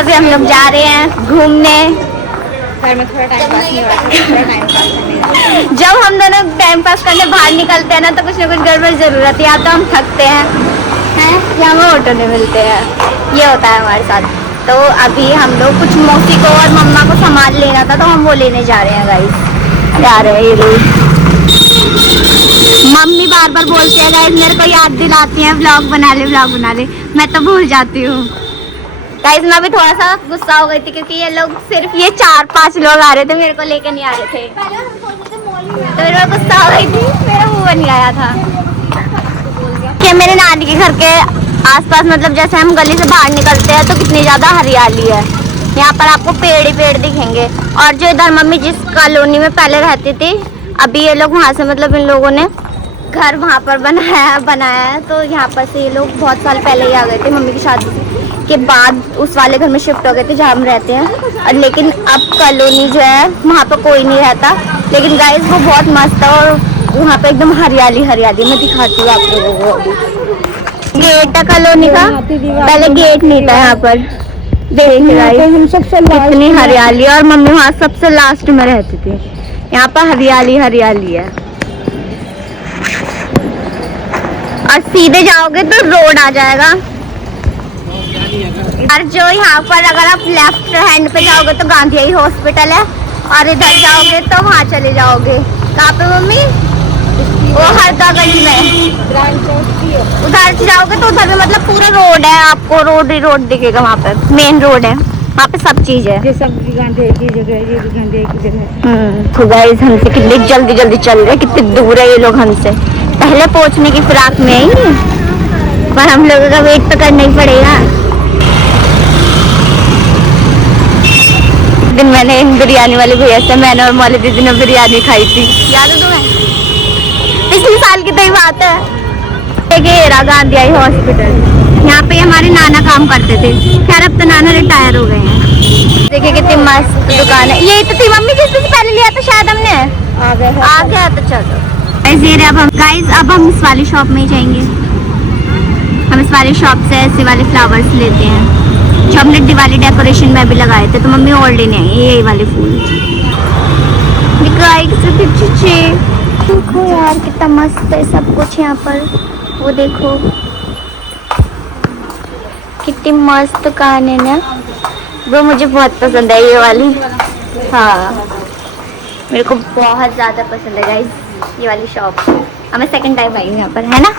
अभी हम लोग जा रहे हैं घूमने। घर में थोड़ा टाइम पास नहीं हो रहा है, थोड़ा टाइम पास करने। जब हम दोनों टाइम पास करने बाहर निकलते हैं ना तो कुछ ना कुछ गड़बड़ जरूर होती है। या तो हम थकते हैं या हमें ऑटो नहीं मिलते हैं, ये होता है हमारे साथ। तो अभी हम लोग कुछ मौसी को और मम्मा को सामान लेना था तो हम वो लेने जा रहे हैं गाइस। जा रहे हैं ये लोग। मम्मी बार बार बोलती है गाइस, मेरे को याद दिलाती है व्लॉग बना ले व्लॉग बना ले, मैं तो भूल जाती हूँ। गाइस मैं भी थोड़ा सा गुस्सा हो गई थी क्योंकि ये लोग सिर्फ ये 4-5 लोग आ रहे थे, मेरे को लेकर नहीं आ रहे थे। तो मेरे को गुस्सा हो गई थी, मेरा मुंह बन गया था। कि मेरे नानी के घर के आसपास मतलब जैसे हम गली से बाहर निकलते हैं तो कितनी ज्यादा हरियाली है। यहाँ पर आपको पेड़ ही पेड़ दिखेंगे। और जो इधर मम्मी जिस कॉलोनी में पहले रहती थी, अभी ये लोग वहाँ से मतलब इन लोगों ने घर वहाँ पर बनाया है। तो यहाँ पर से ये लोग बहुत साल पहले ही आ गए थे, मम्मी की शादी के बाद उस वाले घर में शिफ्ट हो गए थे जहाँ हम रहते हैं। और लेकिन अब कॉलोनी जो है वहाँ पर कोई नहीं रहता, लेकिन गाइस वो बहुत मस्त है और वहाँ पे एकदम हरियाली हरियाली। मैं दिखाती हूँ आप लोगों को। अभी गेट है कॉलोनी का, पहले गेट नहीं था यहाँ पर। देखिए गाइस कितनी हरियाली, और मम्मी वहाँ सबसे लास्ट में रहती थी। यहाँ पर हरियाली हरियाली है। और सीधे जाओगे तो रोड आ जाएगा। और जो यहाँ पर अगर आप लेफ्ट हैंड पे जाओगे तो गांधी हॉस्पिटल है, और इधर जाओगे तो वहाँ चले जाओगे। कहाँ पे मम्मी? वो हरदा गली में। उधर से जाओगे तो उधर में मतलब पूरा रोड है, आपको रोड ही रोड दिखेगा। वहाँ पे मेन रोड है, वहाँ पे सब चीज है। ये सब गांधी की जगह है, ये भी गांधी की जगह है। तो गाइस हमसे कितनी जल्दी जल्दी चल रहे हैं, कितनी दूर है ये लोग हमसे। पहले पहुँचने की फिराक में ही, पर हम लोगों का वेट तो करना ही पड़ेगा। दिन मैंने इन बिरयानी वाले भैया से, मैंने और मौली दीदी ने बिरयानी खाई थी, याद है तुम्हें? पिछले साल की तो ही बात है। ये गांधी आई हॉस्पिटल, यहाँ पे हमारे नाना काम करते थे। खैर अब तो नाना रिटायर हो गए हैं। देखिए कितनी मस्त दुकान है। यही तो थी मम्मी जिससे पहले लिया था शायद हमने। आ गया तो चलो ऐसे। अब हम इस वाली शॉप में ही जाएंगे। हम इस वाली शॉप से ऐसे वाले फ्लावर्स लेते हैं जो हमने दिवाली डेकोरेशन में भी लगाए थे। तो मम्मी ऑलरेडी नहीं है यही वाले फूल। देखो यार कितना मस्त है सब कुछ यहाँ पर। वो देखो कितनी मस्त दुकान है ना, वो मुझे बहुत पसंद है ये वाली। हाँ मेरे को बहुत ज़्यादा पसंद है गाइस ये वाली शॉप। मैं सेकंड टाइम आई हूँ यहाँ पर, है ना।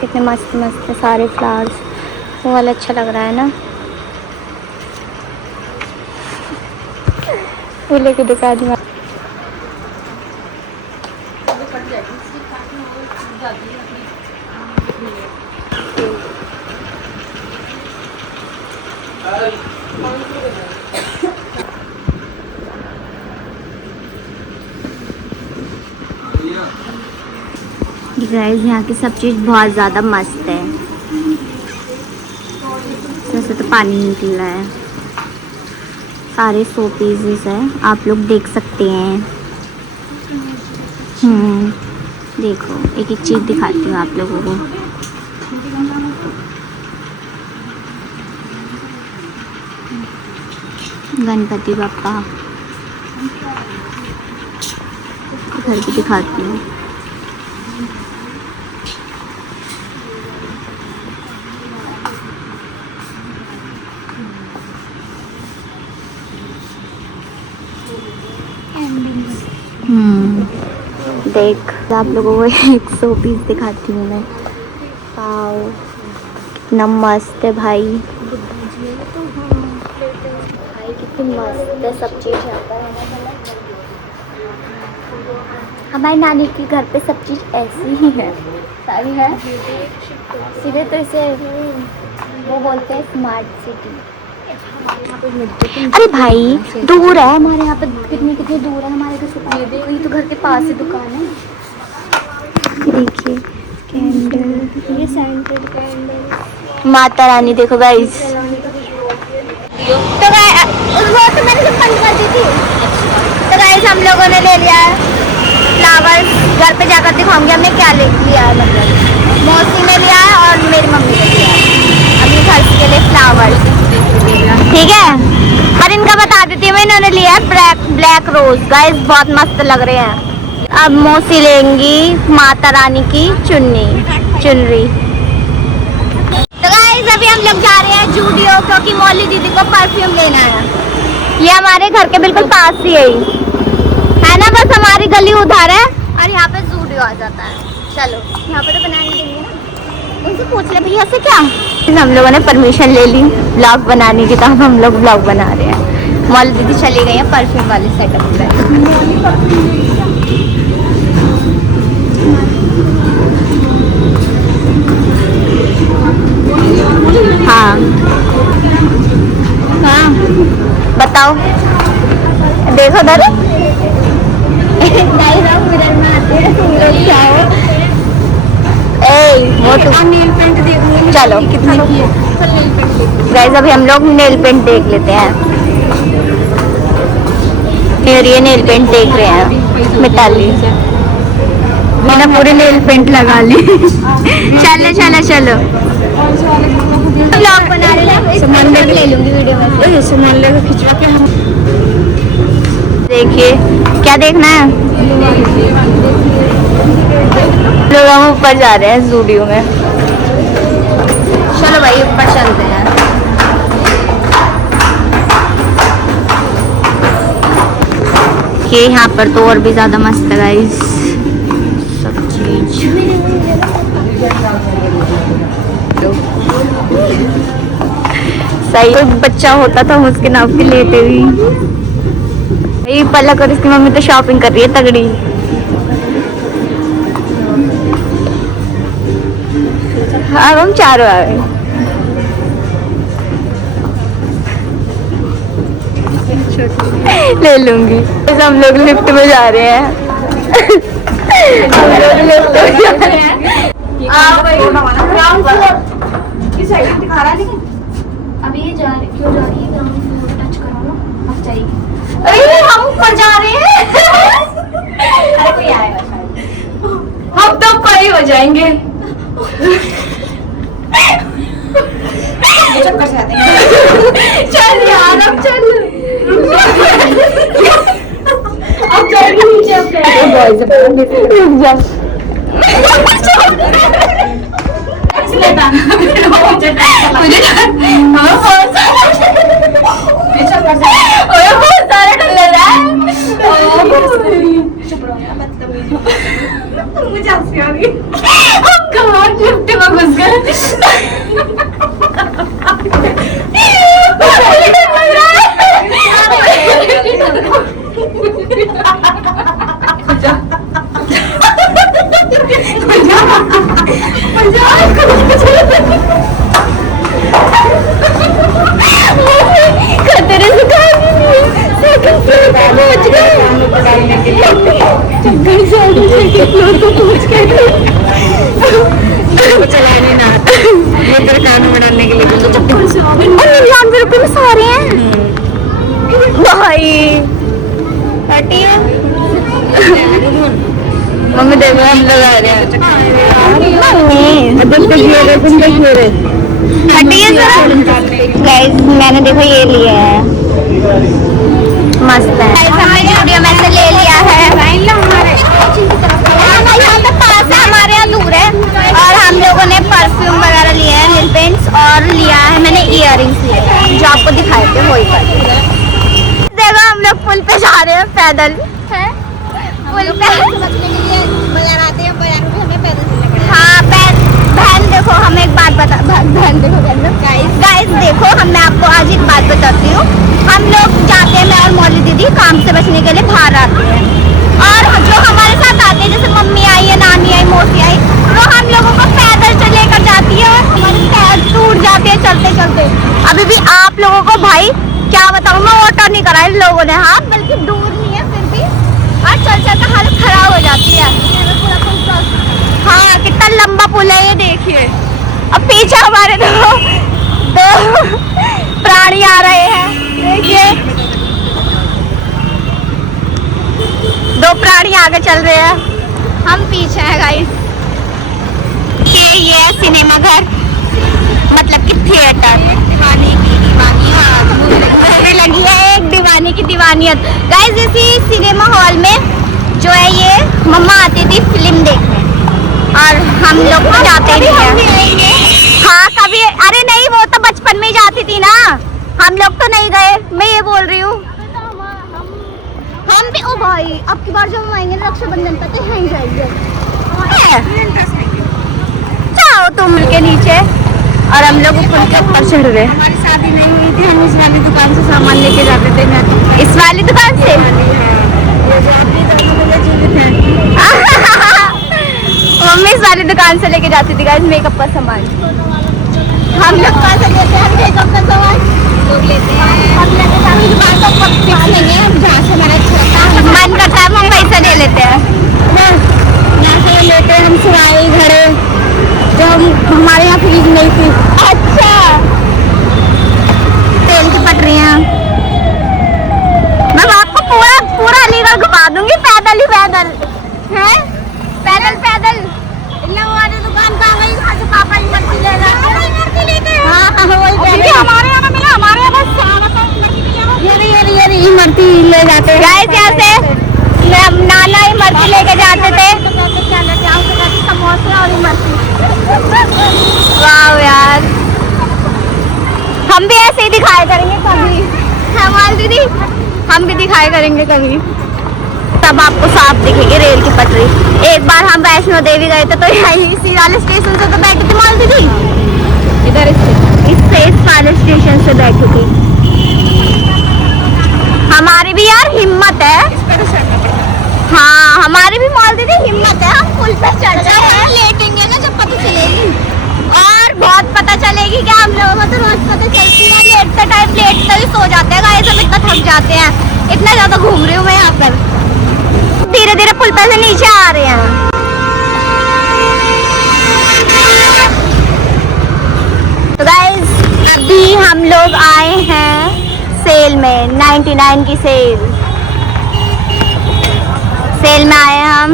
कितने मस्त मस्त है सारे फ्लावर्स। वो वाला अच्छा लग रहा है ना, फूलों की दुकान में। गाइस यहाँ की सब चीज़ बहुत ज़्यादा मस्त है। जैसे तो पानी निकल रहा है, सारे शो पीसेस है, आप लोग देख सकते हैं। देखो एक एक चीज़ दिखाती हूँ आप लोगों को। गणपति बप्पा घर भी दिखाती हूँ। देख आप लोगों को एक 100 पीस दिखाती हूँ मैं। वाओ कितना मस्त है भाई, भाई कितनी मस्त है सब चीज़ यहाँ पर। हमारी नानी के घर पे सब चीज़ ऐसी ही है, सारी है सीधे। तो इसे वो बोलते हैं स्मार्ट सिटी। अरे भाई दूर है, हमारे यहाँ पे कितनी कितनी दूर है हमारे घर से, ये तो घर के पास ही दुकान है। देखिए कैंडल, ये सेंटेड कैंडल, माता रानी देखो गाइस। तो वो तो मैंने सब बंद कर दी थी। तो गाइस हम लोगों ने ले लिया है फ्लावर्स, घर पे जाकर दिखाऊंगी हमने क्या ले लिया है। मतलब मौसी ने लिया है और मेरी मम्मी ने लिया है अभी घर के लिए फ्लावर्स, ठीक है। पर इनका बता देती हूँ, इन्होंने लिया है ब्लैक रोज गाइस, बहुत मस्त लग रहे हैं। अब मौसी लेंगी माता रानी की चुनरी। तो गाइस अभी हम लोग जा रहे हैं जूडियो, क्योंकि मौली दीदी को परफ्यूम लेना है। ये हमारे घर के बिल्कुल पास ही है ना, बस हमारी गली उधर है और यहाँ पे जूडियो आ जाता है। चलो यहाँ पे तो बनाने देंगे ना, उनसे पूछ ले भैया से क्या। हम लोगों ने परमिशन ले ली ब्लॉग बनाने की, तो हम लोग ब्लॉग बना रहे हैं। मौली दीदी चली गई है परफ्यूम वाले सेटअप पे। हाँ हाँ बताओ, देखो दर मिरर में आते हैं तुम लोग, क्या हो चलो कितने की है गाइस। अभी हम लोग नेल पेंट देख लेते हैं, और ये नेल पेंट देख रहे हैं मिताली, मैंने पूरे नेल पेंट लगा ली। चलो चलो चलो ब्लॉग बना रहे हैं, सामान ले लूंगी वीडियो में, सामान लेकर खिंचवा के। हम देखिए क्या देखना है, लोग हम ऊपर जा रहे हैं जूडियो में। चलो भाई ऊपर चलते हैं। ये यहाँ पर तो और भी ज्यादा मस्त है गाइस सब चीज। सही कोई बच्चा होता था उसके नाम के लेते हुई। ये पलक और इसकी मम्मी तो शॉपिंग कर रही है तगड़ी। अब हम चारों आ गए। ले लूंगी। हम लोग लिफ्ट में जा रहे हैं। हम लोग लिफ्ट में जा रहे हैं। दिखा रहा है लेकिन अभी ये जा रही, क्यों जा रही है? ग्राउंड फ्लोर टच करो ना, अब जाएगी। अरे हम ऊपर जा रहे हैं। अरे कोई आएगा शायद, हम तो ऊपर ही हो जाएंगे। चक्कर से आते हैं। चल यार अब चल। अब जाएगी नीचे, रुक जा। बहुत सारा डर लग रहा है। मुझे हंसी आ गई। हम कहाँ लिफ्ट में घुस गए। खतरे से सेकंड फ्लोर पे पहुंच गए। चक्कर से सेकंड फ्लोर पे पहुंच गए। चलाने ना आता, ये तेरे कानों बनाने के लिए चक्कर से आ गए। और 99 में सारे हैं भाई। हटिए मम्मी देखो हम लोग आ रहे हैं। हटिए गाइस, मैंने देखो ये लिया है, मस्त है। हमने जूडियो में से ले लिया है। यहाँ पे पास है, हमारे यहाँ दूर है। और हम लोगों ने परफ्यूम वगैरह लिया है, नेल पेंट्स, और लिया है मैंने इयररिंग्स लिए हैं, जो आपको दिखाए थे वही पर। देखो हम लोग पुल पे जा रहे हैं पैदल। पुल पे बचने के लिए बाजार आते हैं, बाजार में हमें पैदल चलना पड़ेगा। हाँ बहन देखो, हम एक बात बता, बहन देखो गाइस देखो, मैं आपको आज एक बात बताती हूँ। हम लोग जाते हैं, मैं और मौली दीदी काम से बचने के लिए बाहर आते हैं, और जो हमारे साथ आते हैं, जैसे मम्मी आई है, नानी आई, मौसी आई, तो हम लोगों को पैदल से लेकर जाती है और हमारे पैर टूट जाते हैं चलते चलते। अभी भी आप लोगों को भाई क्या बताऊँ मैं, ऑटो नहीं करा इन लोगों ने, हाँ बल्कि दूर चल चल का हालत खराब हो जाती है। हाँ कितना लंबा पुल है ये देखिए। अब पीछे हमारे दो प्राणी आ रहे हैं, देखिए दो प्राणी आगे चल रहे हैं, हम पीछे हैं गाइस। ये है सिनेमा घर, मतलब कि थिएटर। दीवानी की दीवानी लगी है, एक दीवानी की दीवानियत गाइस। इसी सिनेमा हॉल में जो है ये मम्मा आती थी फिल्म देखने, और हम लोग तो जाते भी हैं। हाँ कभी, अरे नहीं वो तो बचपन में ही जाती थी ना, हम लोग तो नहीं गए, मैं ये बोल रही हूँ। हम भी, ओ भाई अब की बार जब हम आएंगे रक्षाबंधन पे तो यहीं जाएंगे। जाओ तुम के नीचे और हम लोग ऊपर के ऊपर चढ़ रहे। हमारी शादी नहीं हुई थी, हम इस वाली दुकान से सामान लेके जाते थे। मैं तो इस वाली दुकान से मम्मी इस वाली दुकान से लेके जाती थी गाइस मेकअप का सामान। हम लोग कहाँ से लेते हैं मेकअप का सामान? लोग लेते हैं, हम लेते हैं दुकान को फिक्स लेंगे, हम जहाँ से हमारा अच्छा मन करता है हम पैसा ले लेते हैं। यहाँ से लेते हैं हम सिराई घड़े, जो हमारे यहाँ फ्रीज नहीं थी। अच्छा तेल की पटरियाँ, मैं आपको पूरा पूरा अलीगढ़ घुमा दूंगी पैदल ही पैदल है, पैदल पैदल। हमारी दुकान कहाँ गई? जहाँ से पापा इमरती ले जाते हैं। हाँ वही हमारे यहाँ मिला, हमारे यहाँ बस ये इमरती ले जाते हैं। गाइस यहाँ से नाना इमरती लेके जाते थे। समोसे और इमरती। वाह यार, हम भी ऐसे ही दिखाया करेंगे कभी, हमारी दीदी हम भी दिखाया करेंगे कभी, तब आपको साफ दिखेगी रेल की पटरी। एक बार हम वैष्णो देवी गए थे तो यही इसी वाले स्टेशन से तो बैठी थी माल दीदी, इधर इससे इस वाले स्टेशन से बैठी थी। हमारी भी यार हिम्मत है, हाँ हमारी भी माल दीदी हिम्मत है, हम पुल पर चढ़ रहे लेटेंगे ना जब पता चलेगी, और बहुत पता चलेगी कि हम लोगों को तो रोज पता चलती है, लेटते टाइम लेटते ही सो जाते हैं गाइस, हम इतना थक जाते हैं, इतना ज्यादा घूम रही हूँ मैं यहाँ पर। धीरे धीरे पुल पर से नीचे आ रहे हैं। तो गाइस अभी हम लोग आए हैं सेल में, 99 की सेल में आए हैं हम।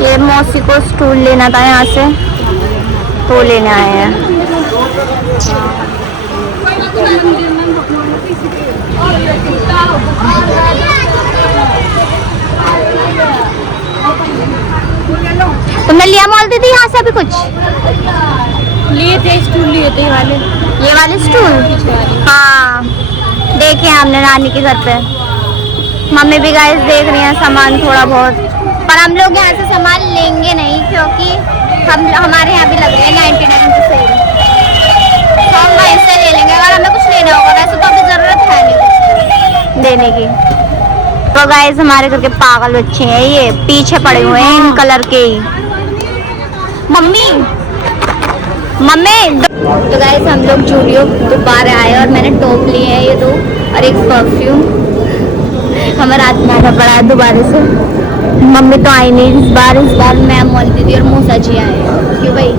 ये मौसी को स्टूल लेना था यहाँ से, तो लेने आए हैं। तुमने लिया मॉल दीदी यहाँ से अभी कुछ? लिए थे, स्टूल लिए थे ये वाले स्टूल, हाँ देखे हमने नानी के घर पे। मम्मी भी गाइस देख रही हैं सामान थोड़ा बहुत, पर हम लोग यहाँ से सामान लेंगे नहीं क्योंकि हमारे यहाँ भी लग रही है 99 की सेल, तो हम वहीं से ले लेंगे अगर हमें कुछ लेना होगा। वैसे तो अभी जरूरत है नहीं देने की। तो गाइस हमारे घर के पागल बच्चे हैं, ये पीछे पड़े हुए हैं इन कलर के ही। मम्मी तो गाइस हम लोग जूडियो दोबारा आए और मैंने टॉप लिए हैं ये दो और एक परफ्यूम। हमारा हाथ में आना पड़ा है दोबारा से, मम्मी तो आई नहीं इस बार मैं मौली दीदी और मूसा जी आए हैं। क्यों भाई?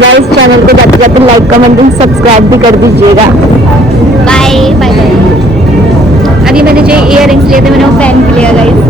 गाइस चैनल को जाते जाते लाइक कमेंट सब्सक्राइब भी कर दीजिएगा। Bye bye. अभी मैंने जो इयर रिंग्स लिए थे मैंने वो पहन के लिया गाइस।